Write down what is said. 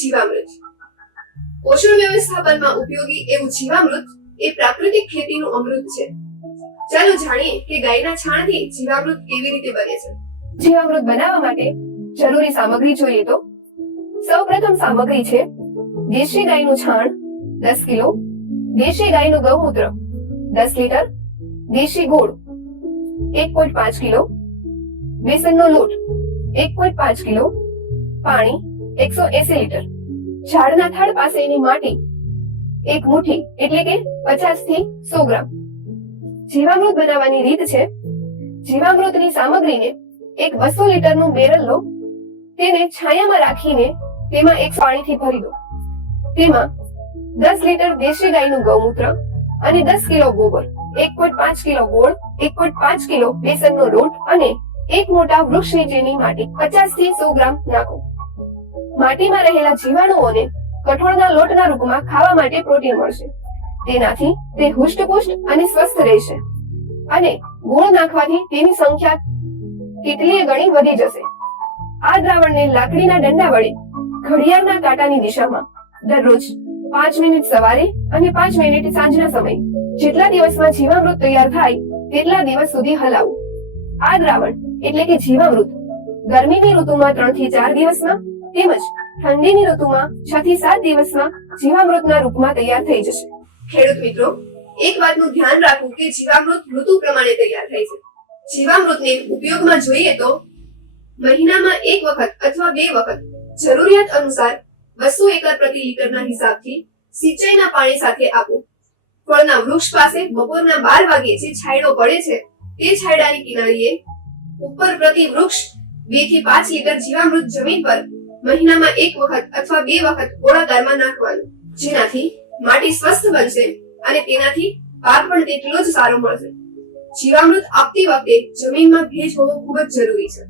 જીવામૃત પોષણ વ્યવસ્થાપનમાં ઉપયોગી એવું જીવામૃત એ પ્રાકૃતિક ખેતીનું અમૃત છે. ચાલો જાણીએ કે ગાયના છાણથી જીવામૃત કેવી રીતે બને છે. જીવામૃત બનાવવા માટે જરૂરી સામગ્રી જોઈએ તો સૌપ્રથમ સામગ્રી છે દેશી ગાયનું છાણ 10 કિલો, દેશી ગાયનું ગૌમૂત્ર 10 લીટર, દેશી ગોળ 1.5 કિલો, બેસનનો લોટ 1.5 કિલો, પાણી 180 લીટર, ઝાડના થડ પાસેની માટી 1 મુઠ્ઠી એટલે કે 50 થી 100 ગ્રામ. જીવામૃત બનાવવાની રીત છે જીવામૃતની સામગ્રીને એક 200 લીટરનું બેરલ લો, તેને છાયામાં રાખીને તેમાં એક પાણીથી ભરી દો. તેમાં 10 લીટર દેશી ગાયનું ગૌમૂત્ર અને 10 કિલો ગોબર, 1.5 કિલો ગોળ, 1.5 કિલો બેસનનો લોટ અને એક મોટા વૃક્ષ નીચેની માટી 50 થી 100 ગ્રામ નાખો. માટીમાં રહેલા જીવાણુઓને કઠોળના લોટના રૂપમાં ખાવા માટે પ્રોટીન મળશે. તેનાથી તે હુષ્ટપુષ્ટ અને સ્વસ્થ રહેશે અને ગોળ નાખવાથી તેની સંખ્યા કેટલીય ગણી વધી જશે. આ દ્રાવણને લાકડીના દંડા વડે ઘડિયાળના કાંટાની દિશામાં દરરોજ 5 મિનિટ સવારે અને 5 મિનિટ સાંજના સમયે જેટલા દિવસમાં જીવામૃત તૈયાર થાય તેટલા દિવસ સુધી હલાવવું. આ દ્રાવણ એટલે કે જીવામૃત ગરમીની ઋતુમાં 3 થી 4 દિવસમાં તેમજ ઠંડીની ઋતુમાં 6 થી 7 દિવસમાં જીવામૃતના રૂપમાં તૈયાર થઈ જશે. ખેડૂત મિત્રો, એક વાતનું ધ્યાન રાખવું કે જીવામૃત ઋતુ પ્રમાણે તૈયાર થાય છે. જીવામૃતને ઉપયોગમાં જોઈએ તો મહિનામાં 1 વખત અથવા 2 વખત જરૂરિયાત અનુસાર 200 એકર પ્રતિ લીટરના હિસાબથી સિંચાઈના પાણી સાથે આપો. ફળના વૃક્ષ પાસે બપોરના 12 વાગે જે છાંયડો પડે છે તે છાંયડાની કિનારીએ ઉપર પ્રતિ વૃક્ષ 2 થી 5 લીટર જીવામૃત જમીન પર મહિનામાં 1 વખત અથવા 2 વખત ગોળાકારમાં નાખવાનું, જેનાથી માટી સ્વસ્થ બનશે અને તેનાથી પાક પણ તેટલો જ સારો મળશે. જીવામૃત આપતી વખતે જમીનમાં ભેજ હોવો ખૂબ જ જરૂરી છે.